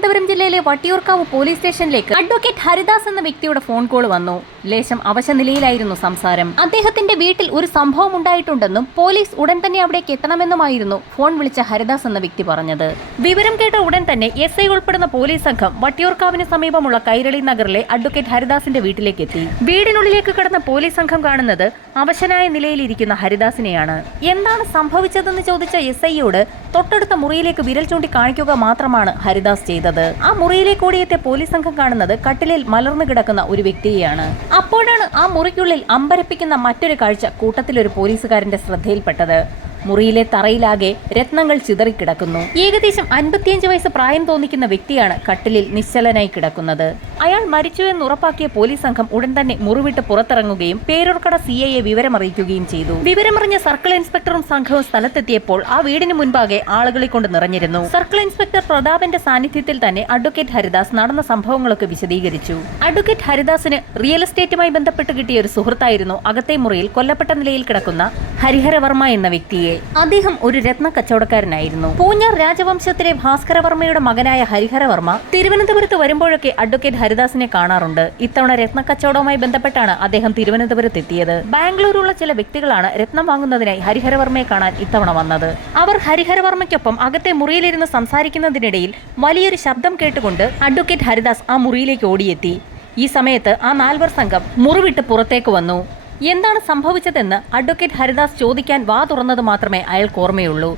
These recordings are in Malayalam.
തിരുവനന്തപുരം ജില്ലയിലെ വട്ടിയൂർക്കാവ് പോലീസ് സ്റ്റേഷനിലേക്ക് അഡ്വക്കേറ്റ് ഹരിദാസ് എന്ന വ്യക്തിയുടെ ഫോൺ കോൾ വന്നു. ലേശം അവശനിലയിലായിരുന്നു സംസാരം. അദ്ദേഹത്തിന്റെ വീട്ടിൽ ഒരു സംഭവം ഉണ്ടായിട്ടുണ്ടെന്നും പോലീസ് ഉടൻ തന്നെ അവിടേക്ക് എത്തണമെന്നുമായിരുന്നു ഫോൺ വിളിച്ച ഹരിദാസ് എന്ന വ്യക്തി പറഞ്ഞത്. വിവരം കേട്ട ഉടൻ തന്നെ SI ഉൾപ്പെടുന്ന പോലീസ് സംഘം വട്ടിയൂർക്കാവിന് സമീപമുള്ള കൈരളി നഗറിലെ അഡ്വക്കേറ്റ് ഹരിദാസിന്റെ വീട്ടിലേക്ക് എത്തി. വീടിനുള്ളിലേക്ക് കടന്ന പോലീസ് സംഘം കാണുന്നത് അവശനായ നിലയിലിരിക്കുന്ന ഹരിദാസിനെയാണ്. എന്താണ് സംഭവിച്ചതെന്ന് ചോദിച്ച SIയോട് തൊട്ടടുത്ത മുറിയിലേക്ക് വിരൽ ചൂണ്ടി കാണിക്കുക മാത്രമാണ് ഹരിദാസ് ചെയ്തത്. ആ മുറിയിലേക്ക് ഓടിയെത്തിയ പോലീസ് സംഘം കാണുന്നത് കട്ടിലിൽ മലർന്നു കിടക്കുന്ന ഒരു വ്യക്തിയെയാണ്. അപ്പോഴാണ് ആ മുറിക്കുള്ളിൽ അമ്പരപ്പിക്കുന്ന മറ്റൊരു കാഴ്ച കൂട്ടത്തിലൊരു പോലീസുകാരന്റെ ശ്രദ്ധയിൽപ്പെട്ടത്. മുറിയിലെ തറയിലാകെ രത്നങ്ങൾ ചിതറിക്കിടക്കുന്നു. ഏകദേശം 55 വയസ്സ് പ്രായം തോന്നിക്കുന്ന വ്യക്തിയാണ് കട്ടിലിൽ നിശ്ചലനായി കിടക്കുന്നത്. അയാൾ മരിച്ചുവെന്ന് ഉറപ്പാക്കിയ പോലീസ് സംഘം ഉടൻ തന്നെ മുറിവിട്ട് പുറത്തിറങ്ങുകയും പേരൂർക്കട CIയെ വിവരമറിയിക്കുകയും ചെയ്തു. വിവരമറിഞ്ഞ സർക്കിൾ ഇൻസ്പെക്ടറും സംഘവും സ്ഥലത്തെത്തിയപ്പോൾ ആ വീടിന് മുൻപാകെ ആളുകളെ കൊണ്ട് നിറഞ്ഞിരുന്നു. സർക്കിൾ ഇൻസ്പെക്ടർ പ്രതാപന്റെ സാന്നിധ്യത്തിൽ തന്നെ അഡ്വക്കേറ്റ് ഹരിദാസ് നടന്ന സംഭവങ്ങളൊക്കെ വിശദീകരിച്ചു. അഡ്വക്കേറ്റ് ഹരിദാസിന് റിയൽ എസ്റ്റേറ്റുമായി ബന്ധപ്പെട്ട് കിട്ടിയ ഒരു സുഹൃത്തായിരുന്നു അകത്തെ മുറിയിൽ കൊല്ലപ്പെട്ട നിലയിൽ കിടക്കുന്ന ഹരിഹരവർമ്മ എന്ന വ്യക്തിയെ. അദ്ദേഹം ഒരു രത്ന കച്ചവടക്കാരനായിരുന്നു. പൂഞ്ഞാർ രാജവംശത്തിലെ ഭാസ്കരവർമ്മയുടെ മകനായ ഹരിഹരവർമ്മ തിരുവനന്തപുരത്ത് വരുമ്പോഴൊക്കെ അഡ്വക്കേറ്റ് ഹരിദാസിനെ കാണാറുണ്ട്. ഇത്തവണ രത്ന കച്ചവടവുമായി ബന്ധപ്പെട്ടാണ് അദ്ദേഹം തിരുവനന്തപുരത്ത് എത്തിയത്. ബാംഗ്ലൂരുള്ള ചില വ്യക്തികളാണ് രത്നം വാങ്ങുന്നതിനായി ഹരിഹരവർമ്മയെ കാണാൻ ഇത്തവണ വന്നത്. അവർ ഹരിഹരവർമ്മയ്ക്കൊപ്പം അകത്തെ മുറിയിലിരുന്ന് സംസാരിക്കുന്നതിനിടയിൽ വലിയൊരു ശബ്ദം കേട്ടുകൊണ്ട് അഡ്വക്കേറ്റ് ഹരിദാസ് ആ മുറിയിലേക്ക് ഓടിയെത്തി. ഈ സമയത്ത് ആ നാൽവർ സംഘം മുറിവിട്ട് പുറത്തേക്ക് വന്നു. എന്താണ് സംഭവിച്ചതെന്ന് അഡ്വക്കേറ്റ് ഹരിദാസ് ചോദിക്കാൻ വാ തുറന്നത് മാത്രമേ അയാൾക്ക് ഓർമ്മയുള്ളൂ.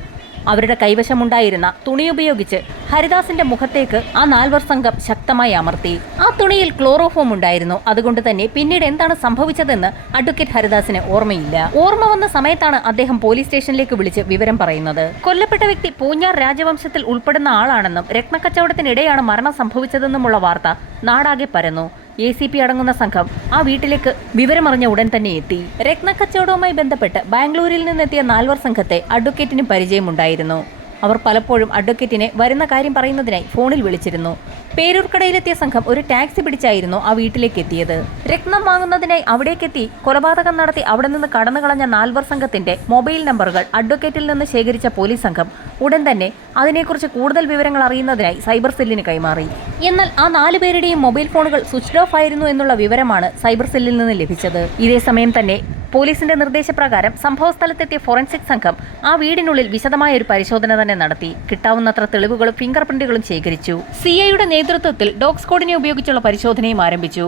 അവരുടെ കൈവശമുണ്ടായിരുന്ന തുണിയുപയോഗിച്ച് ഹരിദാസിന്റെ മുഖത്തേക്ക് ആ നാൽവർ സംഘം ശക്തമായി അമർത്തി. ആ തുണിയിൽ ക്ലോറോഫോം ഉണ്ടായിരുന്നു. അതുകൊണ്ട് തന്നെ പിന്നീട് എന്താണ് സംഭവിച്ചതെന്ന് അഡ്വക്കേറ്റ് ഹരിദാസിന് ഓർമ്മയില്ല. ഓർമ്മ വന്ന സമയത്താണ് അദ്ദേഹം പോലീസ് സ്റ്റേഷനിലേക്ക് വിളിച്ച് വിവരം പറയുന്നത്. കൊല്ലപ്പെട്ട വ്യക്തി പൂഞ്ഞാർ രാജവംശത്തിൽ ഉൾപ്പെടുന്ന ആളാണെന്നും രത്നക്കച്ചവടത്തിനിടെയാണ് മരണം സംഭവിച്ചതെന്നുമുള്ള വാർത്ത നാടാകെ പരന്നു. ACP അടങ്ങുന്ന സംഘം ആ വീട്ടിലേക്ക് വിവരമറിഞ്ഞ ഉടൻ തന്നെ എത്തി. രത്നക്കച്ചവടവുമായി ബന്ധപ്പെട്ട് ബാംഗ്ലൂരിൽ നിന്നെത്തിയ നാൽവർ സംഘത്തെ അഡ്വക്കേറ്റിന് പരിചയമുണ്ടായിരുന്നു. അവർ പലപ്പോഴും അഡ്വക്കേറ്റിനെ വരുന്ന കാര്യം പറയുന്നതിനായി ഫോണിൽ വിളിച്ചിരുന്നു. പേരൂർക്കടയിലെത്തിയ സംഘം ഒരു ടാക്സി പിടിച്ചായിരുന്നു ആ വീട്ടിലേക്ക് എത്തിയത്. രത്നം വാങ്ങുന്നതിനായി അവിടേക്കെത്തി കൊലപാതകം നടത്തി അവിടെ നിന്ന് കടന്നു കളഞ്ഞ നാൽവർ സംഘത്തിന്റെ മൊബൈൽ നമ്പറുകൾ അഡ്വക്കേറ്റിൽ നിന്ന് ശേഖരിച്ച പോലീസ് സംഘം ഉടൻ തന്നെ അതിനെക്കുറിച്ച് കൂടുതൽ വിവരങ്ങൾ അറിയുന്നതിനായി സൈബർ സെല്ലിന് കൈമാറി. എന്നാൽ ആ 4 പേരുടെയും മൊബൈൽ ഫോണുകൾ സ്വിച്ച് ഓഫ് ആയിരുന്നു എന്നുള്ള വിവരമാണ് സൈബർ സെല്ലിൽ നിന്ന് ലഭിച്ചത്. ഇതേ സമയം തന്നെ പോലീസിന്റെ നിർദ്ദേശപ്രകാരം സംഭവസ്ഥലത്തെത്തിയ ഫോറൻസിക് സംഘം ആ വീടിനുള്ളിൽ വിശദമായ ഒരു പരിശോധന തന്നെ നടത്തി. കിട്ടാവുന്നത്ര തെളിവുകളും ഫിംഗർ പ്രിന്റുകളും ശേഖരിച്ചു. CIയുടെ നേതൃത്വത്തിൽ ഡോഗ് സ്ക്വാഡിനെ ഉപയോഗിച്ചുള്ള പരിശോധനയും ആരംഭിച്ചു.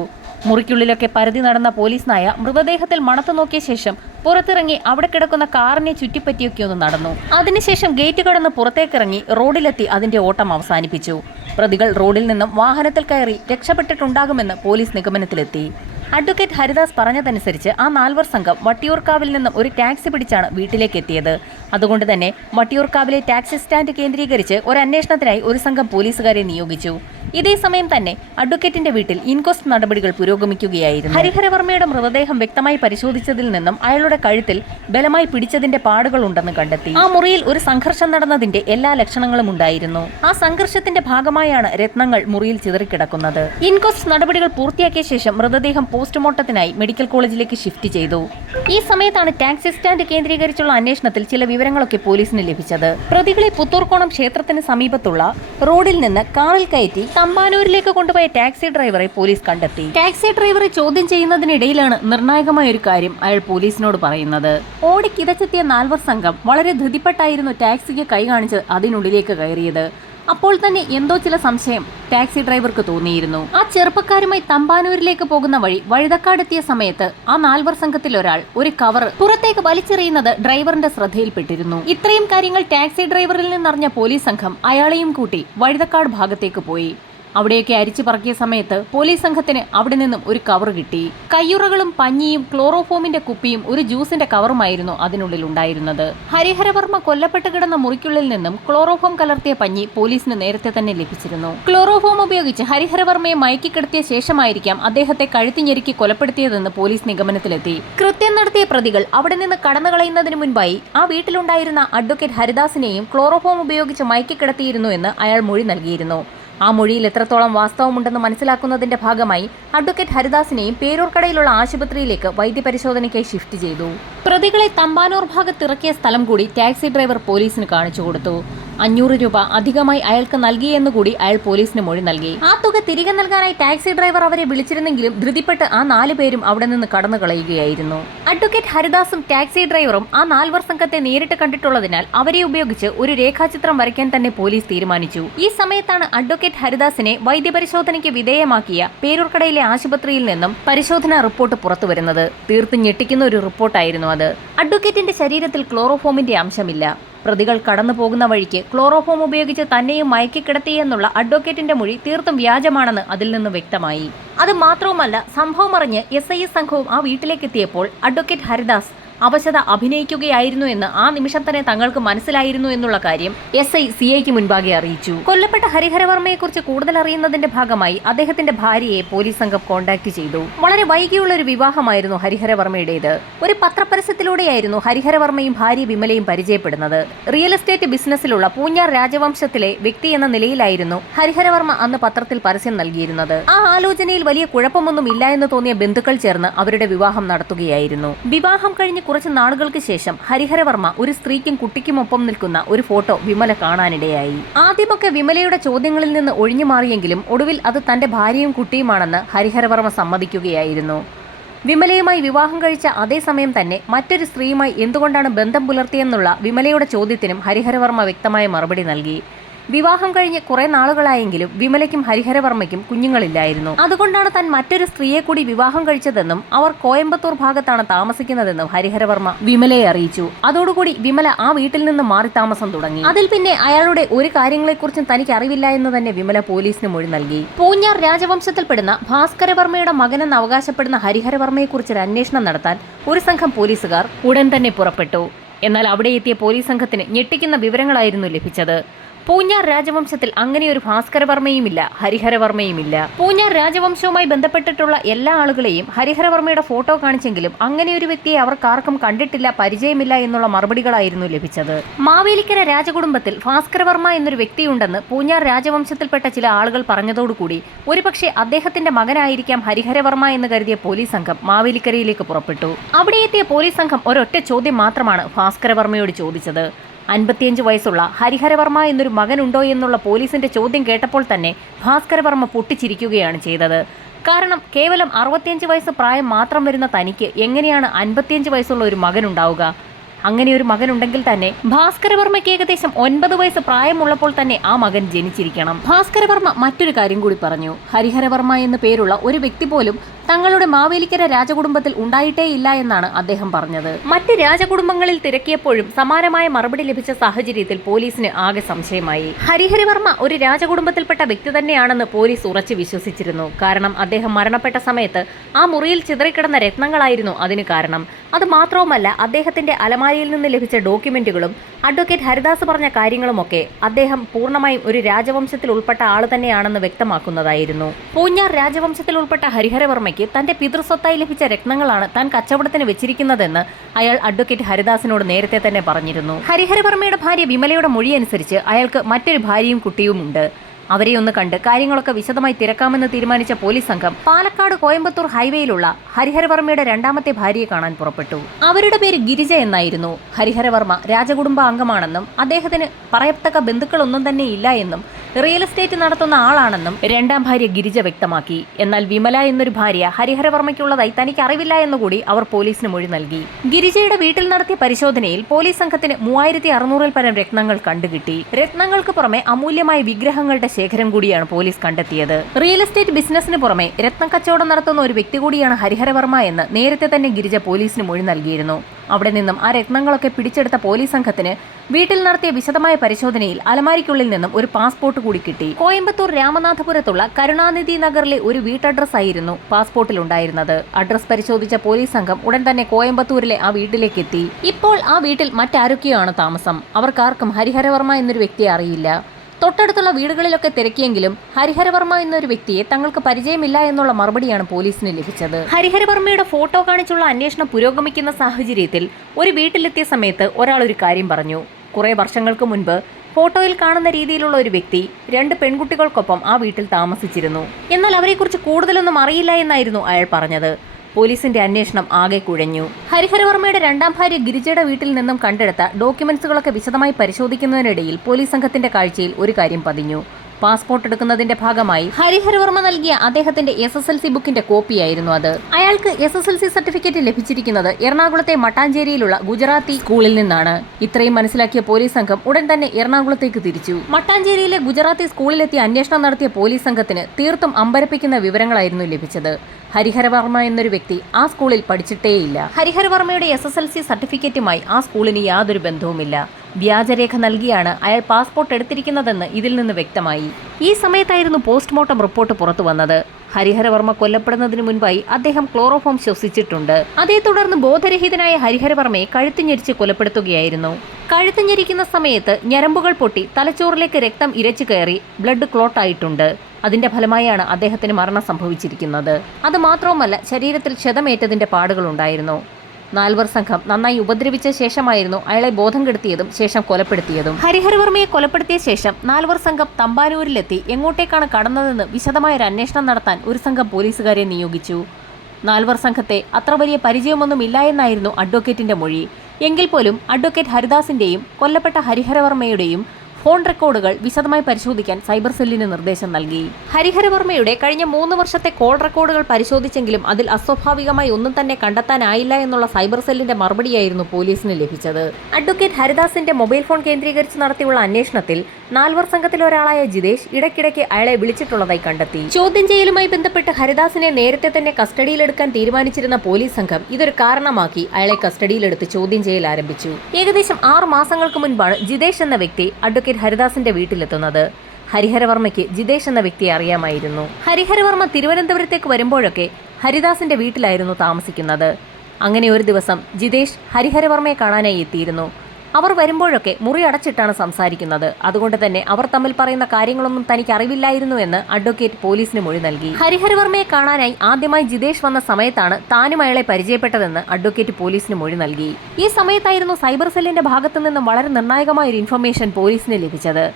മുറിക്കുള്ളിലൊക്കെ പരതി നടന്ന പോലീസ് നായ മൃതദേഹത്തിൽ മണത്തു നോക്കിയ ശേഷം പുറത്തിറങ്ങി അവിടെ കിടക്കുന്ന കാറിനെ ചുറ്റിപ്പറ്റിയൊക്കെ ഒന്ന് നടന്നു. അതിനുശേഷം ഗേറ്റ് കടന്ന് പുറത്തേക്കിറങ്ങി റോഡിലെത്തി അതിന്റെ ഓട്ടം അവസാനിപ്പിച്ചു. പ്രതികൾ റോഡിൽ നിന്നും വാഹനത്തിൽ കയറി രക്ഷപ്പെട്ടിട്ടുണ്ടാകുമെന്ന് പോലീസ് നിഗമനത്തിലെത്തി. അഡ്വക്കേറ്റ് ഹരിദാസ് പറഞ്ഞതനുസരിച്ച് ആ നാൽവർ സംഘം വട്ടിയൂർക്കാവിൽ നിന്നും ഒരു ടാക്സി പിടിച്ചാണ് വീട്ടിലേക്ക് എത്തിയത്. അതുകൊണ്ട് തന്നെ വട്ടിയൂർക്കാവിലെ ടാക്സി സ്റ്റാൻഡ് കേന്ദ്രീകരിച്ച് ഒരു അന്വേഷണത്തിനായി ഒരു സംഘം പോലീസുകാരെ നിയോഗിച്ചു. ഇതേ സമയം തന്നെ അഡ്വക്കേറ്റിന്റെ വീട്ടിൽ ഇൻക്വസ്റ്റ് നടപടികൾ പുരോഗമിക്കുകയായിരുന്നു. ഹരിഹരവർമ്മയുടെ മൃതദേഹം വ്യക്തമായി പരിശോധിച്ചതിൽ നിന്നും അയാളുടെ കഴുത്തിൽ ബലമായി പിടിച്ചതിന്റെ പാടുകൾ ഉണ്ടെന്ന് കണ്ടെത്തി. ആ മുറിയിൽ ഒരു സംഘർഷം നടന്നതിന്റെ എല്ലാ ലക്ഷണങ്ങളും ഉണ്ടായിരുന്നു. ആ സംഘർഷത്തിന്റെ ഭാഗമായാണ് രത്നങ്ങൾ മുറിയിൽ ചിതറിക്കിടക്കുന്നത്. ഇൻക്വസ്റ്റ് നടപടികൾ പൂർത്തിയാക്കിയ ശേഷം മൃതദേഹം പോസ്റ്റ്മോർട്ടത്തിനായി മെഡിക്കൽ കോളേജിലേക്ക് ഷിഫ്റ്റ് ചെയ്തു. ഈ സമയത്താണ് ടാക്സി സ്റ്റാൻഡ് കേന്ദ്രീകരിച്ചുള്ള അന്വേഷണത്തിൽ ചില വിവരങ്ങളൊക്കെ പോലീസിന് ലഭിച്ചത്. പ്രതികളെ പുത്തൂർക്കോണം ക്ഷേത്രത്തിന് സമീപത്തുള്ള റോഡിൽ നിന്ന് കാറിൽ കയറ്റി തമ്പാനൂരിലേക്ക് കൊണ്ടുപോയ ടാക്സി ഡ്രൈവറെ പോലീസ് കണ്ടെത്തി. ടാക്സി ഡ്രൈവറെ ചോദ്യം ചെയ്യുന്നതിനിടയിലാണ് നിർണായകമായ ഒരു കാര്യം അയാൾ പോലീസിനോട് പറയുന്നത്. ഓടിക്കിതച്ചെത്തിയ നാൽവർ സംഘം വളരെ ധൃതിപ്പെട്ടായിരുന്നു ടാക്സിക്ക് കൈ കാണിച്ച് അതിനുള്ളിലേക്ക് കയറിയത്. അപ്പോൾ തന്നെ എന്തോ ചില സംശയം ടാക്സി ഡ്രൈവർക്ക് തോന്നിയിരുന്നു. ആ ചെറുപ്പക്കാരുമായി തമ്പാനൂരിലേക്ക് പോകുന്ന വഴി വഴുതക്കാടെത്തിയ സമയത്ത് ആ നാൽവർ സംഘത്തിൽ ഒരാൾ ഒരു കവർ പുറത്തേക്ക് വലിച്ചെറിയുന്നത് ഡ്രൈവറിന്റെ ശ്രദ്ധയിൽപ്പെട്ടിരുന്നു. ഇത്രയും കാര്യങ്ങൾ ടാക്സി ഡ്രൈവറിൽ നിന്നറിഞ്ഞ പോലീസ് സംഘം അയാളെയും കൂട്ടി വഴുതക്കാട് ഭാഗത്തേക്ക് പോയി. അവിടെയൊക്കെ അരിച്ചു പറക്കിയ സമയത്ത് പോലീസ് സംഘത്തിന് അവിടെ നിന്നും ഒരു കവർ കിട്ടി. കയ്യുറകളും പഞ്ഞിയും ക്ലോറോഫോമിന്റെ കുപ്പിയും ഒരു ജ്യൂസിന്റെ കവറുമായിരുന്നു അതിനുള്ളിൽ ഉണ്ടായിരുന്നത്. ഹരിഹരവർമ്മ കൊല്ലപ്പെട്ട് കിടന്ന മുറിക്കുള്ളിൽ നിന്നും ക്ലോറോഫോം കലർത്തിയ പഞ്ഞി പോലീസിന് നേരത്തെ തന്നെ ലഭിച്ചിരുന്നു. ക്ലോറോഫോം ഉപയോഗിച്ച് ഹരിഹരവർമ്മയെ മയക്കിക്കിടത്തിയ ശേഷമായിരിക്കാം അദ്ദേഹത്തെ കഴുത്തിഞ്ഞെരുക്കി കൊലപ്പെടുത്തിയതെന്ന് പോലീസ് നിഗമനത്തിലെത്തി. കൃത്യം നടത്തിയ പ്രതികൾ അവിടെ നിന്ന് കടന്നു കളയുന്നതിന് മുൻപായി ആ വീട്ടിലുണ്ടായിരുന്ന അഡ്വക്കേറ്റ് ഹരിദാസിനെയും ക്ലോറോഫോം ഉപയോഗിച്ച് മയക്കിക്കിടത്തിയിരുന്നു എന്ന് അയാൾ മൊഴി നൽകിയിരുന്നു. ആ മൊഴിയിൽ എത്രത്തോളം വാസ്തവമുണ്ടെന്ന് മനസ്സിലാക്കുന്നതിന്റെ ഭാഗമായി അഡ്വക്കേറ്റ് ഹരിദാസിനെയും പേരൂർക്കടയിലുള്ള ആശുപത്രിയിലേക്ക് വൈദ്യപരിശോധനയ്ക്കായി ഷിഫ്റ്റ് ചെയ്തു. പ്രതികളെ തമ്പാനൂർ ഭാഗത്തിറക്കിയ സ്ഥലം കൂടി ടാക്സി ഡ്രൈവർ പോലീസിന് കാണിച്ചു കൊടുത്തു. 500 രൂപ അധികമായി അയാൾക്ക് നൽകിയെന്നുകൂടി അയാൾ പോലീസിന് മൊഴി നൽകി. ആ തുക തിരികെ നൽകാനായി ടാക്സി ഡ്രൈവർ അവരെ വിളിച്ചിരുന്നെങ്കിലും ധൃതിപ്പെട്ട് ആ 4 പേരും അവിടെ നിന്ന് കടന്നു കളയുകയായിരുന്നു. അഡ്വക്കേറ്റ് ഹരിദാസും ടാക്സി ഡ്രൈവറും ആ 4 സംഘത്തെ നേരിട്ട് കണ്ടിട്ടുള്ളതിനാൽ അവരെ ഉപയോഗിച്ച് ഒരു രേഖാചിത്രം വരയ്ക്കാൻ തന്നെ പോലീസ് തീരുമാനിച്ചു. ഈ സമയത്താണ് അഡ്വക്കേറ്റ് ഹരിദാസിനെ വൈദ്യപരിശോധനയ്ക്ക് വിധേയമാക്കിയ പേരൂർക്കടയിലെ ആശുപത്രിയിൽ നിന്നും പരിശോധനാ റിപ്പോർട്ട് പുറത്തുവരുന്നത്. തീർത്തും ഞെട്ടിക്കുന്ന ഒരു റിപ്പോർട്ടായിരുന്നു അത്. അഡ്വക്കേറ്റിന്റെ ശരീരത്തിൽ ക്ലോറോഫോമിന്റെ അംശമില്ല. പ്രതികൾ കടന്നു പോകുന്ന വഴിക്ക് ക്ലോറോഫോം ഉപയോഗിച്ച് തന്നെയും മയക്കിക്കിടത്തിയെന്നുള്ള അഡ്വക്കേറ്റിന്റെ മൊഴി തീർത്തും വ്യാജമാണെന്ന് അതിൽ നിന്ന് വ്യക്തമായി. അത് മാത്രവുമല്ല, സംഭവം അറിഞ്ഞ് SIS സംഘവും ആ വീട്ടിലേക്കെത്തിയപ്പോൾ അഡ്വക്കേറ്റ് ഹരിദാസ് അവശത അഭിനയിക്കുകയായിരുന്നു എന്ന് ആ നിമിഷം തന്നെ തങ്ങൾക്ക് മനസ്സിലായിരുന്നു എന്നുള്ള കാര്യം SI CIക്ക് മുൻപാകെ അറിയിച്ചു. കൊല്ലപ്പെട്ട ഹരിഹരവർമ്മയെക്കുറിച്ച് കൂടുതൽ അറിയുന്നതിന്റെ ഭാഗമായി അദ്ദേഹത്തിന്റെ ഭാര്യയെ പോലീസ് സംഘം കോൺടാക്ട് ചെയ്തു. വളരെ വൈകിയുള്ള ഒരു വിവാഹമായിരുന്നു ഹരിഹരവർമ്മയുടേത്. ഒരു പത്രപരസ്യത്തിലൂടെയായിരുന്നു ഹരിഹരവർമ്മയും ഭാര്യ വിമലയും പരിചയപ്പെടുന്നത്. റിയൽ എസ്റ്റേറ്റ് ബിസിനസ്സിലുള്ള പൂഞ്ഞാർ രാജവംശത്തിലെ വ്യക്തി എന്ന നിലയിലായിരുന്നു ഹരിഹരവർമ്മ അന്ന് പത്രത്തിൽ പരസ്യം നൽകിയിരുന്നത്. ആ ആലോചനയിൽ വലിയ കുഴപ്പമൊന്നും ഇല്ല എന്ന് തോന്നിയ ബന്ധുക്കൾ ചേർന്ന് അവരുടെ വിവാഹം നടത്തുകയായിരുന്നു. വിവാഹം കഴിഞ്ഞ് കുറച്ച് നാളുകൾക്ക് ശേഷം ഹരിഹരവർമ്മ ഒരു സ്ത്രീക്കും കുട്ടിക്കുമൊപ്പം നിൽക്കുന്ന ഒരു ഫോട്ടോ വിമല കാണാനിടയായി. ആദ്യമൊക്കെ വിമലയുടെ ചോദ്യങ്ങളിൽ നിന്ന് ഒഴിഞ്ഞു മാറിയെങ്കിലും ഒടുവിൽ അത് തന്റെ ഭാര്യയും കുട്ടിയുമാണെന്ന് ഹരിഹരവർമ്മ സമ്മതിക്കുകയായിരുന്നു. വിമലയുമായി വിവാഹം കഴിച്ച അതേ സമയം തന്നെ മറ്റൊരു സ്ത്രീയുമായി എന്തുകൊണ്ടാണ് ബന്ധം പുലർത്തിയെന്നുള്ള വിമലയുടെ ചോദ്യത്തിനും ഹരിഹരവർമ്മ വ്യക്തമായ മറുപടി നൽകി. വിവാഹം കഴിഞ്ഞ് കുറെ നാളുകളായെങ്കിലും വിമലയ്ക്കും ഹരിഹരവർമ്മയ്ക്കും കുഞ്ഞുങ്ങളില്ലായിരുന്നു. അതുകൊണ്ടാണ് താൻ മറ്റൊരു സ്ത്രീയെ കൂടി വിവാഹം കഴിച്ചതെന്നും അവർ കോയമ്പത്തൂർ ഭാഗത്താണ് താമസിക്കുന്നതെന്നും ഹരിഹരവർമ്മ വിമലയെ അറിയിച്ചു. അതോടുകൂടി വിമല ആ വീട്ടിൽ നിന്ന് മാറി താമസം തുടങ്ങി. അതിൽ പിന്നെ അയാളുടെ ഒരു കാര്യങ്ങളെക്കുറിച്ചും തനിക്ക് അറിവില്ല എന്ന് തന്നെ വിമല പോലീസിന് മൊഴി നൽകി. പൂഞ്ഞാർ രാജവംശത്തിൽപ്പെടുന്ന ഭാസ്കരവർമ്മയുടെ മകനെന്ന് അവകാശപ്പെടുന്ന ഹരിഹരവർമ്മയെക്കുറിച്ച് ഒരു അന്വേഷണം നടത്താൻ ഒരു സംഘം പോലീസുകാർ ഉടൻ തന്നെ പുറപ്പെട്ടു. എന്നാൽ അവിടെ എത്തിയ പോലീസ് സംഘത്തിന് ഞെട്ടിക്കുന്ന വിവരങ്ങളായിരുന്നു ലഭിച്ചത്. പൂഞ്ഞാർ രാജവംശത്തിൽ അങ്ങനെയൊരു ഭാസ്കരവർമ്മയുമില്ല, ഹരിഹരവർമ്മയുമില്ല. പൂഞ്ഞാർ രാജവംശവുമായി ബന്ധപ്പെട്ടിട്ടുള്ള എല്ലാ ആളുകളെയും ഹരിഹരവർമ്മയുടെ ഫോട്ടോ കാണിച്ചെങ്കിലും അങ്ങനെയൊരു വ്യക്തിയെ അവർക്കാർക്കും കണ്ടിട്ടില്ല, പരിചയമില്ല എന്നുള്ള മറുപടികളായിരുന്നു ലഭിച്ചത്. മാവേലിക്കര രാജകുടുംബത്തിൽ ഭാസ്കരവർമ്മ എന്നൊരു വ്യക്തിയുണ്ടെന്ന് പൂഞ്ഞാർ രാജവംശത്തിൽപ്പെട്ട ചില ആളുകൾ പറഞ്ഞതോടുകൂടി ഒരുപക്ഷെ അദ്ദേഹത്തിന്റെ മകനായിരിക്കാം ഹരിഹരവർമ്മ എന്ന് കരുതിയ പോലീസ് സംഘം മാവേലിക്കരയിലേക്ക് പുറപ്പെട്ടു. അവിടെ എത്തിയ പോലീസ് സംഘം ഒരൊറ്റ ചോദ്യം മാത്രമാണ് ഭാസ്കരവർമ്മയോട് ചോദിച്ചത്. 55 വയസ്സുള്ള ഹരിഹരവർമ്മ എന്നൊരു മകനുണ്ടോ എന്നുള്ള പോലീസിന്റെ ചോദ്യം കേട്ടപ്പോൾ തന്നെ ഭാസ്കരവർമ്മ പൊട്ടിച്ചിരിക്കുകയാണ് ചെയ്തത്. കാരണം കേവലം 65 വയസ്സ് പ്രായം മാത്രം വരുന്ന തനിക്ക് എങ്ങനെയാണ് 55 വയസ്സുള്ള ഒരു മകനുണ്ടാവുക? അങ്ങനെ ഒരു മകനുണ്ടെങ്കിൽ തന്നെ ഭാസ്കരവർമ്മയ്ക്ക് ഏകദേശം 9 വയസ്സ് പ്രായമുള്ളപ്പോൾ തന്നെ ആ മകൻ ജനിച്ചിരിക്കണം. ഭാസ്കരവർമ്മ മറ്റൊരു കാര്യം കൂടി പറഞ്ഞു. ഹരിഹരവർമ്മ എന്ന് പേരുള്ള ഒരു വ്യക്തി പോലും തങ്ങളുടെ മാവേലിക്കര രാജകുടുംബത്തിൽ ഉണ്ടായിട്ടേ ഇല്ല എന്നാണ് അദ്ദേഹം പറഞ്ഞത്. മറ്റ് രാജകുടുംബങ്ങളിൽ തിരക്കിയപ്പോഴും സമാനമായ മറുപടി ലഭിച്ച സാഹചര്യത്തിൽ പോലീസിന് ആകെ സംശയമായി. ഹരിഹരവർമ്മ ഒരു രാജകുടുംബത്തിൽപ്പെട്ട വ്യക്തി തന്നെയാണെന്ന് പോലീസ് ഉറച്ചു വിശ്വസിച്ചിരുന്നു. കാരണം അദ്ദേഹം മരണപ്പെട്ട സമയത്ത് ആ മുറിയിൽ ചിതറിക്കിടന്ന രത്നങ്ങളായിരുന്നു അതിന് കാരണം. അത് മാത്രവുമല്ല, അദ്ദേഹത്തിന്റെ അലമാരിയിൽ നിന്ന് ലഭിച്ച ഡോക്യുമെന്റുകളും അഡ്വക്കേറ്റ് ഹരിദാസ് പറഞ്ഞ കാര്യങ്ങളുമൊക്കെ അദ്ദേഹം പൂർണ്ണമായും ഒരു രാജവംശത്തിൽ ഉൾപ്പെട്ട ആൾ തന്നെയാണെന്ന് വ്യക്തമാക്കുന്നതായിരുന്നു. പൂഞ്ഞാർ രാജവംശത്തിൽ ഉൾപ്പെട്ട ഹരിഹരവർമ്മയ്ക്ക് തന്റെ പിതൃസ്വത്തായി ലഭിച്ച രത്നങ്ങളാണ് താൻ കച്ചവടത്തിന് വെച്ചിരിക്കുന്നതെന്ന് അയാൾ അഡ്വക്കേറ്റ് ഹരിദാസിനോട് നേരത്തെ തന്നെ പറഞ്ഞിരുന്നു. ഹരിഹരവർമ്മയുടെ ഭാര്യ വിമലയുടെ മൊഴിയനുസരിച്ച് അയാൾക്ക് മറ്റൊരു ഭാര്യയും കുട്ടിയുമുണ്ട്. അവരെ ഒന്ന് കണ്ട് കാര്യങ്ങളൊക്കെ വിശദമായി തിരക്കാമെന്ന് തീരുമാനിച്ച പോലീസ് സംഘം പാലക്കാട് കോയമ്പത്തൂർ ഹൈവേയിലുള്ള ഹരിഹരവർമ്മയുടെ രണ്ടാമത്തെ ഭാര്യയെ കാണാൻ പുറപ്പെട്ടു. അവരുടെ പേര് ഗിരിജ എന്നായിരുന്നു. ഹരിഹരവർമ്മ രാജകുടുംബ അംഗമാണെന്നും അദ്ദേഹത്തിന് പറയത്തക്ക ബന്ധുക്കളൊന്നും തന്നെ ഇല്ല എന്നും റിയൽ എസ്റ്റേറ്റ് നടത്തുന്ന ആളാണെന്നും രണ്ടാം ഭാര്യ ഗിരിജ വ്യക്തമാക്കി. എന്നാൽ വിമല എന്നൊരു ഭാര്യ ഹരിഹരവർമ്മയ്ക്കുള്ളതായി തനിക്ക് അറിവില്ല എന്നുകൂടി അവർ പോലീസിന് മൊഴി നൽകി. ഗിരിജയുടെ വീട്ടിൽ നടത്തിയ പരിശോധനയിൽ പോലീസ് സംഘത്തിന് 3600-ൽ പരം രത്നങ്ങൾ കണ്ടുകിട്ടി. രത്നങ്ങൾക്ക് പുറമെ അമൂല്യമായ വിഗ്രഹങ്ങളുടെ ശേഖരം കൂടിയാണ് പോലീസ് കണ്ടെത്തിയത്. റിയൽ എസ്റ്റേറ്റ് ബിസിനസിന് പുറമെ രത്നക്കച്ചവടം നടത്തുന്ന ഒരു വ്യക്തി കൂടിയാണ് ഹരിഹരവർമ്മ എന്ന് നേരത്തെ തന്നെ ഗിരിജ പോലീസിന് മൊഴി നൽകിയിരുന്നു. അവിടെ നിന്നും ആ രത്നങ്ങളൊക്കെ പിടിച്ചെടുത്ത പോലീസ് സംഘത്തിന് വീട്ടിൽ നടത്തിയ വിശദമായ പരിശോധനയിൽ അലമാരിക്കുള്ളിൽ നിന്നും ഒരു പാസ്പോർട്ട് കൂടി കിട്ടി. കോയമ്പത്തൂർ രാമനാഥപുരത്തുള്ള കരുണാനിധി നഗറിലെ ഒരു വീട്ടഡ്രസ് ആയിരുന്നു പാസ്പോർട്ടിൽ ഉണ്ടായിരുന്നത്. അഡ്രസ് പരിശോധിച്ച പോലീസ് സംഘം ഉടൻ തന്നെ കോയമ്പത്തൂരിലെ ആ വീട്ടിലേക്ക് എത്തി. ഇപ്പോൾ ആ വീട്ടിൽ മറ്റാരൊക്കെയാണ് താമസം? അവർക്കാർക്കും ഹരിഹരവർമ്മ എന്നൊരു വ്യക്തിയെ അറിയില്ല. തൊട്ടടുത്തുള്ള വീടുകളിലൊക്കെ തിരക്കിയെങ്കിലും ഹരിഹരവർമ്മ എന്നൊരു വ്യക്തിയെ തങ്ങൾക്ക് പരിചയമില്ല എന്നുള്ള മറുപടിയാണ് പോലീസിന് ലഭിച്ചത്. ഹരിഹരവർമ്മയുടെ ഫോട്ടോ കാണിച്ചുള്ള അന്വേഷണം പുരോഗമിക്കുന്ന സാഹചര്യത്തിൽ ഒരു വീട്ടിലെത്തിയ സമയത്ത് ഒരാൾ ഒരു കാര്യം പറഞ്ഞു. കുറെ വർഷങ്ങൾക്ക് മുൻപ് ഫോട്ടോയിൽ കാണുന്ന രീതിയിലുള്ള ഒരു വ്യക്തി 2 പെൺകുട്ടികൾക്കൊപ്പം ആ വീട്ടിൽ താമസിച്ചിരുന്നു. എന്നാൽ അവരെക്കുറിച്ച് കൂടുതലൊന്നും അറിയില്ല എന്നായിരുന്നു അയാൾ പറഞ്ഞത്. പോലീസിന്റെ അന്വേഷണം ആകെ കുഴഞ്ഞു. ഹരിഹരവർമ്മയുടെ രണ്ടാം ഭാര്യ ഗിരിജയുടെ വീട്ടിൽ നിന്നും കണ്ടെടുത്ത ഡോക്യുമെന്റ്സുകളൊക്കെ വിശദമായി പരിശോധിക്കുന്നതിനിടയിൽ പോലീസ് സംഘത്തിന്റെ കാഴ്ചയിൽ ഒരു കാര്യം പതിഞ്ഞു. പാസ്പോർട്ട് എടുക്കുന്നതിന്റെ ഭാഗമായി ഹരിഹരവർമ്മ നൽകിയ അദ്ദേഹത്തിന്റെ SSLC ബുക്കിന്റെ കോപ്പിയായിരുന്നു അത്. അയാൾക്ക് SSLC സർട്ടിഫിക്കറ്റ് ലഭിച്ചിരിക്കുന്നത് എറണാകുളത്തെ മട്ടാഞ്ചേരിയിലുള്ള ഗുജറാത്തി സ്കൂളിൽ നിന്നാണ്. ഇത്രയും മനസ്സിലാക്കിയ പോലീസ് സംഘം ഉടൻ തന്നെ എറണാകുളത്തേക്ക് തിരിച്ചു. മട്ടാഞ്ചേരിയിലെ ഗുജറാത്തി സ്കൂളിലെത്തി അന്വേഷണം നടത്തിയ പോലീസ് സംഘത്തിന് തീർത്തും അമ്പരപ്പിക്കുന്ന വിവരങ്ങളായിരുന്നു ലഭിച്ചത്. ഹരിഹരവർമ്മ എന്നൊരു വ്യക്തി ആ സ്കൂളിൽ പഠിച്ചിട്ടേയില്ല. ഹരിഹരവർമ്മയുടെ SSLC സർട്ടിഫിക്കറ്റുമായി ആ സ്കൂളിന് യാതൊരു ബന്ധവുമില്ല. വ്യാജരേഖ നൽകിയാണ് അയാൾ പാസ്പോർട്ട് എടുത്തിരിക്കുന്നതെന്ന് ഇതിൽ നിന്ന് വ്യക്തമായി. ഈ സമയത്തായിരുന്നു പോസ്റ്റ്മോർട്ടം റിപ്പോർട്ട് പുറത്തു വന്നത്. ഹരിഹരവർമ്മ കൊല്ലപ്പെടുന്നതിന് മുൻപായി അദ്ദേഹം ക്ലോറോഫോം ശ്വസിച്ചിട്ടുണ്ട്. അതേ തുടർന്ന് ബോധരഹിതനായ ഹരിഹരവർമ്മയെ കഴുത്തുഞെരിച്ച് കൊലപ്പെടുത്തുകയായിരുന്നു. കഴുത്തുഞെരിക്കുന്ന സമയത്ത് ഞരമ്പുകൾ പൊട്ടി തലച്ചോറിലേക്ക് രക്തം ഇരച്ചു കയറി ബ്ലഡ് ക്ലോട്ട് ആയിട്ടുണ്ട്. അതിന്റെ ഫലമായാണ് അദ്ദേഹത്തിന് മരണം സംഭവിച്ചിരിക്കുന്നത്. അത് മാത്രവുമല്ല, ശരീരത്തിൽ ക്ഷതമേറ്റതിന്റെ പാടുകളുണ്ടായിരുന്നു. നാൽവർ സംഘം നന്നായി ഉപദ്രവിച്ച ശേഷമായിരുന്നു അയാളെ ബോധം കെടുത്തിയതും ശേഷം കൊലപ്പെടുത്തിയതും. ഹരിഹരവർമ്മയെ കൊലപ്പെടുത്തിയ ശേഷം നാൽവർ സംഘം തമ്പാനൂരിലെത്തി എങ്ങോട്ടേക്കാണ് കടന്നതെന്ന് വിശദമായൊരു അന്വേഷണം നടത്താൻ ഒരു സംഘം പോലീസുകാരെ നിയോഗിച്ചു. നാൽവർ സംഘത്തെ അത്ര വലിയ പരിചയമൊന്നും ഇല്ല എന്നായിരുന്നു അഡ്വക്കേറ്റിന്റെ മൊഴി. എങ്കിൽ പോലും അഡ്വക്കേറ്റ് ഹരിദാസിന്റെയും കൊല്ലപ്പെട്ട ഹരിഹരവർമ്മയുടെയും ഫോൺ റെക്കോർഡുകൾ വിശദമായി പരിശോധിക്കാൻ സൈബർ സെല്ലിന് നിർദ്ദേശം നൽകി. ഹരിഹരവർമ്മയുടെ കഴിഞ്ഞ 3 വർഷത്തെ കോൾ റെക്കോർഡുകൾ പരിശോധിച്ചെങ്കിലും അതിൽ അസ്വാഭാവികമായി ഒന്നും തന്നെ കണ്ടെത്താനായില്ല എന്നുള്ള സൈബർ സെല്ലിന്റെ മറുപടിയായിരുന്നു പോലീസിന് ലഭിച്ചത്. അഡ്വക്കേറ്റ് ഹരിദാസിന്റെ മൊബൈൽ ഫോൺ കേന്ദ്രീകരിച്ച് നടത്തിയുള്ള അന്വേഷണത്തിൽ നാൽവർ സംഘത്തിലൊരാളായ ജിതേഷ് ഇടയ്ക്കിടയ്ക്ക് അയാളെ വിളിച്ചിട്ടുള്ളതായി കണ്ടെത്തി. ചോദ്യം ചെയ്യലുമായി ബന്ധപ്പെട്ട് ഹരിദാസിനെ നേരത്തെ തന്നെ കസ്റ്റഡിയിലെടുക്കാൻ തീരുമാനിച്ചിരുന്ന പോലീസ് സംഘം ഇതൊരു കാരണമാക്കി അയാളെ കസ്റ്റഡിയിലെടുത്ത് ചോദ്യം ചെയ്യൽ ആരംഭിച്ചു. ഏകദേശം 6 മാസങ്ങൾക്ക് മുൻപാണ് ജിതേഷ് എന്ന വ്യക്തി അഡ്വക്കേറ്റ് ഹരിദാസിന്റെ വീട്ടിലെത്തുന്നത്. ഹരിഹരവർമ്മയ്ക്ക് ജിതേഷ് എന്ന വ്യക്തിയെ അറിയാമായിരുന്നു. ഹരിഹരവർമ്മ തിരുവനന്തപുരത്തേക്ക് വരുമ്പോഴൊക്കെ ഹരിദാസിന്റെ വീട്ടിലായിരുന്നു താമസിക്കുന്നത്. അങ്ങനെ ഒരു ദിവസം ജിതേഷ് ഹരിഹരവർമ്മയെ കാണാനായി എത്തിയിരുന്നു. അവർ വരുമ്പോഴൊക്കെ മുറി അടച്ചിട്ടാണ് സംസാരിക്കുന്നത്. അതുകൊണ്ട് തന്നെ അവർ തമ്മിൽ പറയുന്ന കാര്യങ്ങളൊന്നും തനിക്ക് അറിവില്ലായിരുന്നു എന്ന് അഡ്വക്കേറ്റ് പോലീസിന് മൊഴി നൽകി. ഹരിഹരവർമ്മയെ കാണാനായി ആദ്യമായി ജിതേഷ് വന്ന സമയത്താണ് താനും അയാളെ പരിചയപ്പെട്ടതെന്ന് അഡ്വക്കേറ്റ് പോലീസിന് മൊഴി നൽകി. ഈ സമയത്തായിരുന്നു സൈബർ സെല്ലിന്റെ ഭാഗത്തു നിന്നും വളരെ നിർണായകമായ ഒരു ഇൻഫർമേഷൻ പോലീസിന് ലഭിച്ചത്.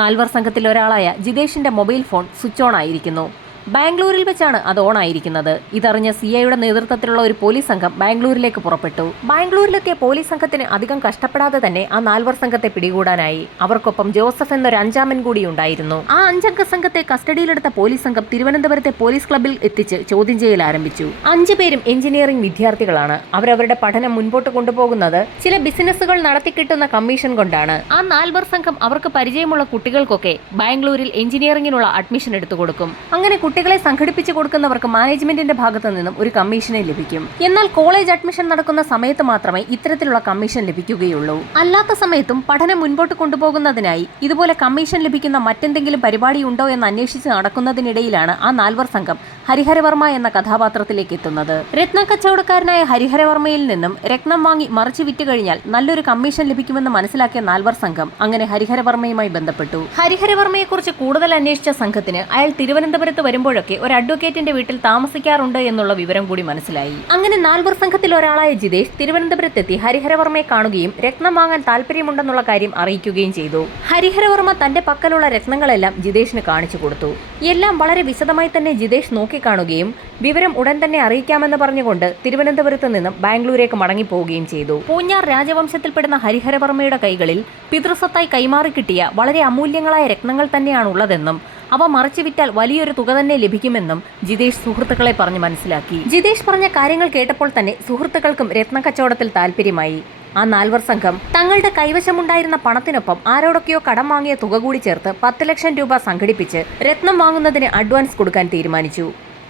നാൽവർ സംഘത്തിൽ ഒരാളായ ജിതേഷിന്റെ മൊബൈൽ ഫോൺ സ്വിച്ച് ഓൺ ആയിരിക്കുന്നു. ബാംഗ്ലൂരിൽ വെച്ചാണ് അത് ഓൺ ആയിരിക്കുന്നത്. ഇതറിഞ്ഞ CIയുടെ നേതൃത്വത്തിലുള്ള ഒരു പോലീസ് സംഘം ബാംഗ്ലൂരിലേക്ക് പുറപ്പെട്ടു. ബാംഗ്ലൂരിലെത്തിയ പോലീസ് സംഘത്തിന് അധികം കഷ്ടപ്പെടാതെ തന്നെ ആ നാൽവർ സംഘത്തെ പിടികൂടാനായി. അവർക്കൊപ്പം ജോസഫ് എന്നൊരു 5-ആമൻ കൂടി ഉണ്ടായിരുന്നു. ആ 5-അംഗ സംഘത്തെ കസ്റ്റഡിയിലെടുത്ത പോലീസ് സംഘം തിരുവനന്തപുരത്തെ പോലീസ് ക്ലബ്ബിൽ എത്തിച്ച് ചോദ്യം ചെയ്യൽ ആരംഭിച്ചു. 5 പേരും എഞ്ചിനീയറിംഗ് വിദ്യാർത്ഥികളാണ്. അവരവരുടെ പഠനം മുൻപോട്ട് കൊണ്ടുപോകുന്നത് ചില ബിസിനസ്സുകൾ നടത്തിക്കിട്ടുന്ന കമ്മീഷൻ കൊണ്ടാണ്. ആ നാൽവർ സംഘം അവർക്ക് പരിചയമുള്ള കുട്ടികൾക്കൊക്കെ ബാംഗ്ലൂരിൽ എഞ്ചിനീയറിംഗിനുള്ള അഡ്മിഷൻ എടുത്തു കൊടുക്കും. അങ്ങനെ കുട്ടികളെ സംഘടിപ്പിച്ചു കൊടുക്കുന്നവർക്ക് മാനേജ്മെന്റിന്റെ ഭാഗത്തു നിന്നും ഒരു കമ്മീഷനെ ലഭിക്കും. എന്നാൽ കോളേജ് അഡ്മിഷൻ നടക്കുന്ന സമയത്ത് മാത്രമേ ഇത്തരത്തിലുള്ള കമ്മീഷൻ ലഭിക്കുകയുള്ളൂ. അല്ലാത്ത സമയത്തും പഠനം മുൻപോട്ട് കൊണ്ടുപോകുന്നതിനായി ഇതുപോലെ കമ്മീഷൻ ലഭിക്കുന്ന മറ്റെന്തെങ്കിലും പരിപാടി ഉണ്ടോ എന്ന് അന്വേഷിച്ച് നടക്കുന്നതിനിടയിലാണ് ആ നാൽവർ സംഘം ഹരിഹരവർമ്മ എന്ന കഥാപാത്രത്തിലേക്ക് എത്തുന്നത്. രത്ന കച്ചവടക്കാരനായ ഹരിഹരവർമ്മയിൽ നിന്നും രത്നം വാങ്ങി മറിച്ചു വിറ്റ് കഴിഞ്ഞാൽ നല്ലൊരു കമ്മീഷൻ ലഭിക്കുമെന്ന് മനസ്സിലാക്കിയ നാൽവർ സംഘം അങ്ങനെ ഹരിഹരവർമ്മയുമായി ബന്ധപ്പെട്ടു. ഹരിഹരവർമ്മയെക്കുറിച്ച് കൂടുതൽ അന്വേഷിച്ച സംഘത്തിന് അയാൾ തിരുവനന്തപുരത്ത് വരുമ്പോഴൊക്കെ ഒരു അഡ്വക്കേറ്റിന്റെ വീട്ടിൽ താമസിക്കാറുണ്ട് എന്നുള്ള വിവരം കൂടി മനസ്സിലായി. അങ്ങനെ നാൽവർ സംഘത്തിൽ ഒരാളായ ജിതേഷ് തിരുവനന്തപുരത്തെത്തി ഹരിഹരവർമ്മയെ കാണുകയും രത്നം വാങ്ങാൻ താല്പര്യമുണ്ടെന്നുള്ള കാര്യം അറിയിക്കുകയും ചെയ്തു. ഹരിഹരവർമ്മ തന്റെ പക്കലുള്ള രത്നങ്ങളെല്ലാം ജിതേഷിന് കാണിച്ചു കൊടുത്തു. എല്ലാം വളരെ വിശദമായി തന്നെ ജിതേഷ് നോക്കിക്കാണുകയും വിവരം ഉടൻ തന്നെ അറിയിക്കാമെന്ന് പറഞ്ഞുകൊണ്ട് തിരുവനന്തപുരത്ത് നിന്നും ബാംഗ്ലൂരേക്ക് മടങ്ങിപ്പോവുകയും ചെയ്തു. പൂഞ്ഞാർ രാജവംശത്തിൽപ്പെടുന്ന ഹരിഹരവർമ്മയുടെ കൈകളിൽ പിതൃസ്വത്തായി കൈമാറി കിട്ടിയ വളരെ അമൂല്യങ്ങളായ രത്നങ്ങൾ തന്നെയാണുള്ളതെന്നും അവ മറച്ചു വിറ്റാൽ വലിയൊരു തുക തന്നെ ലഭിക്കുമെന്നും ജിതേഷ് സുഹൃത്തുക്കളെ പറഞ്ഞ് മനസ്സിലാക്കി. ജിതേഷ് പറഞ്ഞ കാര്യങ്ങൾ കേട്ടപ്പോൾ തന്നെ സുഹൃത്തുക്കൾക്കും രത്നക്കച്ചവടത്തിൽ താല്പര്യമായി. ആ നാൽവർ സംഘം തങ്ങളുടെ കൈവശമുണ്ടായിരുന്ന പണത്തിനൊപ്പം ആരോടൊക്കെയോ കടം വാങ്ങിയ തുക കൂടി ചേർത്ത് 10 ലക്ഷം രൂപ സംഘടിപ്പിച്ച് രത്നം വാങ്ങുന്നതിന് അഡ്വാൻസ് കൊടുക്കാൻ തീരുമാനിച്ചു.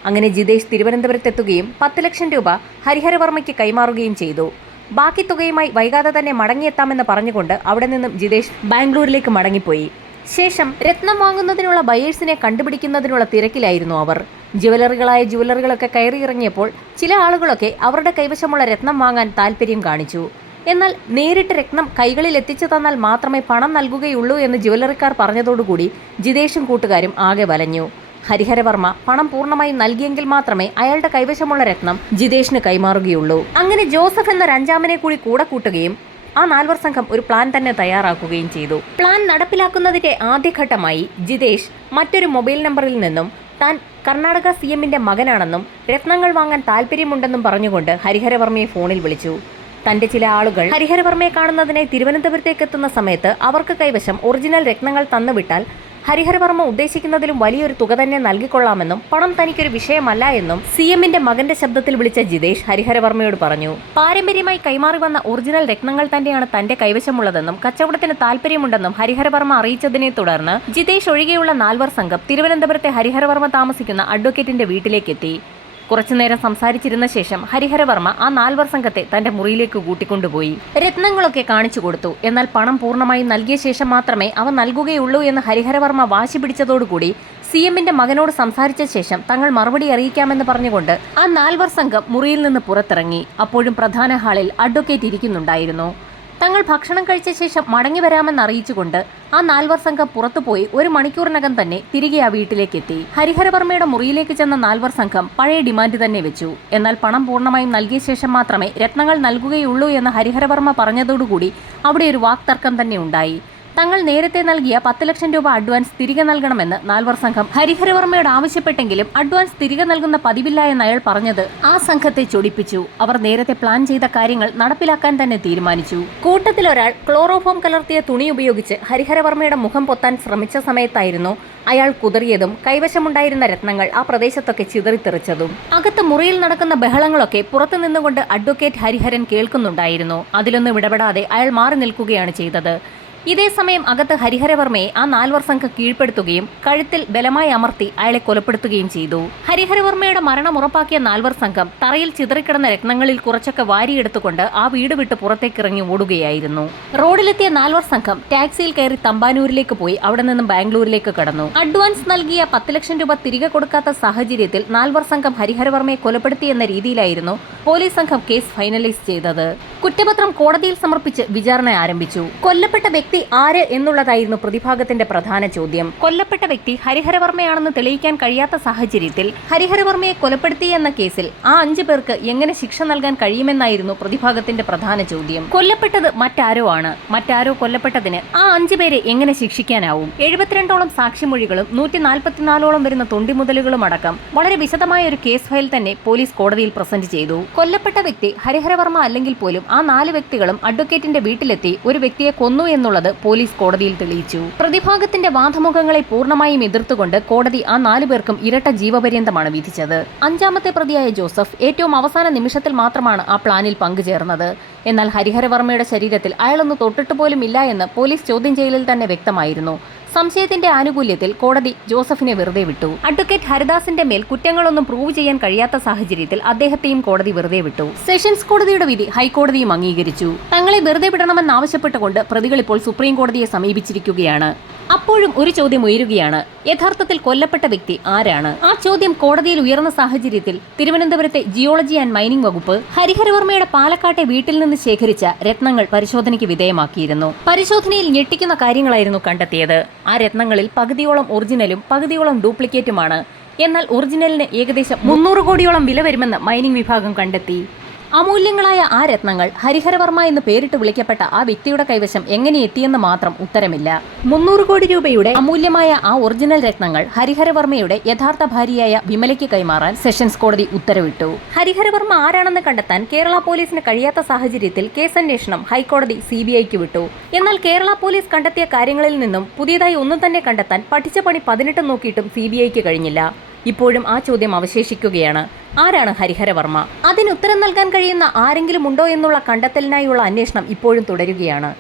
അങ്ങനെ ജിതേഷ് തിരുവനന്തപുരത്തെത്തുകയും 10 ലക്ഷം രൂപ ഹരിഹരവർമ്മയ്ക്ക് കൈമാറുകയും ചെയ്തു. ബാക്കി തുകയുമായി വൈകാതെ തന്നെ മടങ്ങിയെത്താമെന്ന് പറഞ്ഞുകൊണ്ട് അവിടെ നിന്നും ജിതേഷ് ബാംഗ്ലൂരിലേക്ക് മടങ്ങിപ്പോയി. ശേഷം രത്നം വാങ്ങുന്നതിനുള്ള ബയേഴ്സിനെ കണ്ടുപിടിക്കുന്നതിനുള്ള തിരക്കിലായിരുന്നു അവർ. ജുവലറികളൊക്കെ കയറിയിറങ്ങിയപ്പോൾ ചില ആളുകളൊക്കെ അവരുടെ കൈവശമുള്ള രത്നം വാങ്ങാൻ താല്പര്യം കാണിച്ചു. എന്നാൽ നേരിട്ട് രത്നം കൈകളിൽ എത്തിച്ചു തന്നാൽ മാത്രമേ പണം നൽകുകയുള്ളൂ എന്ന് ജുവലറിക്കാർ പറഞ്ഞതോടുകൂടി ജിതേഷും കൂട്ടുകാരും ആകെ വലഞ്ഞു. ഹരിഹരവർമ്മ പണം പൂർണ്ണമായി നൽകിയെങ്കിൽ മാത്രമേ അയാളുടെ കൈവശമുള്ള രത്നം ജിതേഷിന് കൈമാറുകയുള്ളൂ. അങ്ങനെ ജോസഫ് എന്ന 5-ആമനെ കൂടെ കൂട്ടുകയും ആ നാൽവർ സംഘം ഒരു പ്ലാൻ തന്നെ തയ്യാറാക്കുകയും ചെയ്തു. പ്ലാൻ നടപ്പിലാക്കുന്നതിന്റെ ആദ്യഘട്ടമായി ജിതേഷ് മറ്റൊരു മൊബൈൽ നമ്പറിൽ നിന്നും താൻ കർണാടക CMന്റെ മകനാണെന്നും രത്നങ്ങൾ വാങ്ങാൻ താല്പര്യമുണ്ടെന്നും പറഞ്ഞുകൊണ്ട് ഹരിഹരവർമ്മയെ ഫോണിൽ വിളിച്ചു. തന്റെ ചില ആളുകൾ ഹരിഹരവർമ്മയെ കാണുന്നതിനായി തിരുവനന്തപുരത്തേക്ക് എത്തുന്ന സമയത്ത് അവർക്ക് കൈവശം ഒറിജിനൽ രത്നങ്ങൾ തന്നുവിട്ടാൽ ഹരിഹരവർമ്മ ഉദ്ദേശിക്കുന്നതിലും വലിയൊരു തുക തന്നെ നൽകിക്കൊള്ളാമെന്നും പണം തനിക്കൊരു വിഷയമല്ല എന്നും CMന്റെ മകന്റെ ശബ്ദത്തിൽ വിളിച്ച ജിതേഷ് ഹരിഹരവർമ്മയോട് പറഞ്ഞു. പാരമ്പര്യമായി കൈമാറി വന്ന ഒറിജിനൽ രത്നങ്ങൾ തന്നെയാണ് തന്റെ കൈവശമുള്ളതെന്നും കച്ചവടത്തിന് താല്പര്യമുണ്ടെന്നും ഹരിഹരവർമ്മ അറിയിച്ചതിനെ തുടർന്ന് ജിതേഷ് ഒഴികെയുള്ള 4 സംഘം തിരുവനന്തപുരത്തെ ഹരിഹരവർമ്മ താമസിക്കുന്ന അഡ്വക്കേറ്റിന്റെ വീട്ടിലേക്കെത്തി. കുറച്ചുനേരം സംസാരിച്ചിരുന്ന ശേഷം ഹരിഹരവർമ്മ ആ 4 സംഘത്തെ തന്റെ മുറിയിലേക്ക് കൂട്ടിക്കൊണ്ടുപോയി. രത്നങ്ങളൊക്കെ കാണിച്ചു കൊടുത്തു. എന്നാൽ പണം പൂർണ്ണമായും നൽകിയ ശേഷം മാത്രമേ അവ നൽകുകയുള്ളൂ എന്ന് ഹരിഹരവർമ്മ വാശി പിടിച്ചതോടുകൂടി CMന്റെ മകനോട് സംസാരിച്ച ശേഷം തങ്ങൾ മറുപടി അറിയിക്കാമെന്ന് പറഞ്ഞുകൊണ്ട് ആ 4 സംഘം മുറിയിൽ നിന്ന് പുറത്തിറങ്ങി. അപ്പോഴും പ്രധാന ഹാളിൽ അഡ്വക്കേറ്റ് ഇരിക്കുന്നുണ്ടായിരുന്നു. തങ്ങൾ ഭക്ഷണം കഴിച്ച ശേഷം മടങ്ങി വരാമെന്ന് അറിയിച്ചുകൊണ്ട് ആ 4 സംഘം പുറത്തുപോയി 1 മണിക്കൂറിനകം തന്നെ തിരികെ ആ വീട്ടിലേക്കെത്തി. ഹരിഹരവർമ്മയുടെ മുറിയിലേക്ക് ചെന്ന 4 സംഘം പഴയ ഡിമാൻഡ് തന്നെ വെച്ചു. എന്നാൽ പണം പൂർണ്ണമായും നൽകിയ ശേഷം മാത്രമേ രത്നങ്ങൾ നൽകുകയുള്ളൂ എന്ന് ഹരിഹരവർമ്മ പറഞ്ഞതോടുകൂടി അവിടെ ഒരു വാക്തർക്കം തന്നെ ഉണ്ടായി. തങ്ങൾ നേരത്തെ നൽകിയ 10 ലക്ഷം രൂപ അഡ്വാൻസ് തിരികെ നൽകണമെന്ന് 4 സംഘം ഹരിഹരവർമ്മയോട് ആവശ്യപ്പെട്ടെങ്കിലും അഡ്വാൻസ് തിരികെ നൽകുന്ന പതിവില്ല എന്ന് അയാൾ പറഞ്ഞത് ആ സംഘത്തെ ചൊടിപ്പിച്ചു. അവർ നേരത്തെ പ്ലാൻ ചെയ്ത കാര്യങ്ങൾ നടപ്പിലാക്കാൻ തന്നെ തീരുമാനിച്ചു. കൂട്ടത്തിലൊരാൾ ക്ലോറോഫോം കലർത്തിയ തുണി ഉപയോഗിച്ച് ഹരിഹരവർമ്മയുടെ മുഖം പൊത്താൻ ശ്രമിച്ച സമയത്തായിരുന്നു അയാൾ കുതറിയതും കൈവശമുണ്ടായിരുന്ന രത്നങ്ങൾ ആ പ്രദേശത്തൊക്കെ ചിതറിത്തെറിച്ചതും. അകത്ത് മുറിയിൽ നടക്കുന്ന ബഹളങ്ങളൊക്കെ പുറത്തു നിന്നുകൊണ്ട് അഡ്വക്കേറ്റ് ഹരിഹരൻ കേൾക്കുന്നുണ്ടായിരുന്നു. അതിലൊന്നും ഇടപെടാതെ അയാൾ മാറി നിൽക്കുകയാണ് ചെയ്തത്. ഇതേസമയം അകത്ത് ഹരിഹരവർമ്മയെ ആ 4 സംഘം കീഴ്പ്പെടുത്തുകയും കഴുത്തിൽ ബലമായി അമർത്തി അയാളെ കൊലപ്പെടുത്തുകയും ചെയ്തു. ഹരിഹരവർമ്മയുടെ മരണം ഉറപ്പാക്കിയ 4 സംഘം തറയിൽ ചിതറിക്കിടന്ന രത്നങ്ങളിൽ കുറച്ചൊക്കെ വാരിയെടുത്തുകൊണ്ട് ആ വീട് വിട്ട് പുറത്തേക്കിറങ്ങി ഓടുകയായിരുന്നു. റോഡിലെത്തിയ 4 സംഘം ടാക്സിയിൽ കയറി തമ്പാനൂരിലേക്ക് പോയി അവിടെ നിന്നും ബാംഗ്ലൂരിലേക്ക് കടന്നു. അഡ്വാൻസ് നൽകിയ 10 ലക്ഷം രൂപ തിരികെ കൊടുക്കാത്ത സാഹചര്യത്തിൽ 4 സംഘം ഹരിഹരവർമ്മയെ കൊലപ്പെടുത്തിയെന്ന രീതിയിലായിരുന്നു പോലീസ് സംഘം കേസ് ഫൈനലൈസ് ചെയ്തത്. കുറ്റപത്രം കോടതിയിൽ സമർപ്പിച്ച് വിചാരണ ആരംഭിച്ചു. കൊല്ലപ്പെട്ട വ്യക്തി ആര് എന്നുള്ളതായിരുന്നു പ്രതിഭാഗത്തിന്റെ പ്രധാന ചോദ്യം. കൊല്ലപ്പെട്ട വ്യക്തി ഹരിഹരവർമ്മയാണെന്ന് തെളിയിക്കാൻ കഴിയാത്ത സാഹചര്യത്തിൽ ഹരിഹരവർമ്മയെ കൊലപ്പെടുത്തി എന്ന കേസിൽ ആ 5 പേർക്ക് എങ്ങനെ ശിക്ഷ നൽകാൻ കഴിയുമെന്നായിരുന്നു പ്രതിഭാഗത്തിന്റെ പ്രധാന ചോദ്യം. കൊല്ലപ്പെട്ടത് മറ്റാരോ ആണ്. മറ്റാരോ കൊല്ലപ്പെട്ടതിന് ആ 5 പേരെ എങ്ങനെ ശിക്ഷിക്കാനാവും? 72ഓളം സാക്ഷിമൊഴികളും 144ഓളം വരുന്ന തൊണ്ടിമുതലുകളും അടക്കം വളരെ വിശദമായ ഒരു കേസ് ഫയൽ തന്നെ പോലീസ് കോടതിയിൽ പ്രസന്റ് ചെയ്തു. കൊല്ലപ്പെട്ട വ്യക്തി ഹരിഹരവർമ്മ അല്ലെങ്കിൽ പോലും ആ 4 വ്യക്തികളും അഡ്വക്കേറ്റിന്റെ വീട്ടിലെത്തി ഒരു വ്യക്തിയെ കൊന്നു എന്നുള്ളത് പോലീസ് കോടതിയിൽ തെളിയിച്ചു. പ്രതിഭാഗത്തിന്റെ വാദമുഖങ്ങളെ പൂർണ്ണമായും എതിർത്തുകൊണ്ട് കോടതി ആ 4 പേർക്കും ഇരട്ട ജീവപര്യന്തമാണ് വിധിച്ചത്. 5ാമത്തെ പ്രതിയായ ജോസഫ് ഏറ്റവും അവസാന നിമിഷത്തിൽ മാത്രമാണ് ആ പ്ലാനിൽ പങ്കുചേർന്നത്. എന്നാൽ ഹരിഹരവർമ്മയുടെ ശരീരത്തിൽ അയാളൊന്ന് തൊട്ടിട്ട് പോലും ഇല്ല എന്ന് പോലീസ് ചോദ്യം ചെയ്യലിൽ തന്നെ വ്യക്തമായിരുന്നു. സംശയത്തിന്റെ ആനുകൂല്യത്തിൽ കോടതി ജോസഫിനെ വെറുതെ വിട്ടു. അഡ്വക്കേറ്റ് ഹരിദാസിന്റെ മേൽ കുറ്റങ്ങളൊന്നും പ്രൂവ് ചെയ്യാൻ കഴിയാത്ത സാഹചര്യത്തിൽ അദ്ദേഹത്തെയും കോടതി വെറുതെ വിട്ടു. സെഷൻസ് കോടതിയുടെ വിധി ഹൈക്കോടതിയും അംഗീകരിച്ചു. തങ്ങളെ വെറുതെ വിടണമെന്നാവശ്യപ്പെട്ടുകൊണ്ട് പ്രതികൾ ഇപ്പോൾ സുപ്രീം കോടതിയെ സമീപിച്ചിരിക്കുകയാണ്. അപ്പോഴും ഒരു ചോദ്യം ഉയരുകയാണ്. യഥാർത്ഥത്തിൽ കൊല്ലപ്പെട്ട വ്യക്തി ആരാണ്? ആ ചോദ്യം കോടതിയിൽ ഉയർന്ന സാഹചര്യത്തിൽ തിരുവനന്തപുരത്തെ ജിയോളജി ആൻഡ് മൈനിംഗ് വകുപ്പ് ഹരിഹരവർമ്മയുടെ പാലക്കാട്ടെ വീട്ടിൽ നിന്ന് ശേഖരിച്ച രത്നങ്ങൾ പരിശോധനയ്ക്ക് വിധേയമാക്കിയിരുന്നു. പരിശോധനയിൽ ഞെട്ടിക്കുന്ന കാര്യങ്ങളായിരുന്നു കണ്ടെത്തിയത്. ആ രത്നങ്ങളിൽ പകുതിയോളം ഒറിജിനലും പകുതിയോളം ഡ്യൂപ്ലിക്കേറ്റുമാണ്. എന്നാൽ ഒറിജിനലിന് ഏകദേശം 300 കോടിയോളം വില വരുമെന്ന് മൈനിംഗ് വിഭാഗം കണ്ടെത്തി. അമൂല്യങ്ങളായ ആ രത്നങ്ങൾ ഹരിഹരവർമ്മ എന്ന് പേരിട്ട് വിളിക്കപ്പെട്ട ആ വ്യക്തിയുടെ കൈവശം എങ്ങനെ എത്തിയെന്ന് മാത്രം ഉത്തരമില്ല. 300 കോടി രൂപയുടെ അമൂല്യമായ ആ ഒറിജിനൽ രത്നങ്ങൾ ഹരിഹരവർമ്മയുടെ യഥാർത്ഥ ഭാര്യയായ വിമലയ്ക്ക് കൈമാറാൻ സെഷൻസ് കോടതി ഉത്തരവിട്ടു. ഹരിഹരവർമ്മ ആരാണെന്ന് കണ്ടെത്താൻ കേരള പോലീസിന് കഴിയാത്ത സാഹചര്യത്തിൽ കേസന്വേഷണം ഹൈക്കോടതി CBIക്ക് വിട്ടു. എന്നാൽ കേരള പോലീസ് കണ്ടെത്തിയ കാര്യങ്ങളിൽ നിന്നും പുതിയതായി ഒന്നും തന്നെ കണ്ടെത്താൻ പഠിച്ച പണി 18 നോക്കിയിട്ടും CBIക്ക് കഴിഞ്ഞില്ല. ഇപ്പോഴും ആ ചോദ്യം അവശേഷിക്കുകയാണ്. ആരാണ് ഹരിഹരവർമ്മ? അതിനുത്തരം നൽകാൻ കഴിയുന്ന ആരെങ്കിലും ഉണ്ടോ എന്നുള്ള കണ്ടെത്തലിനായുള്ള അന്വേഷണം ഇപ്പോഴും തുടരുകയാണ്.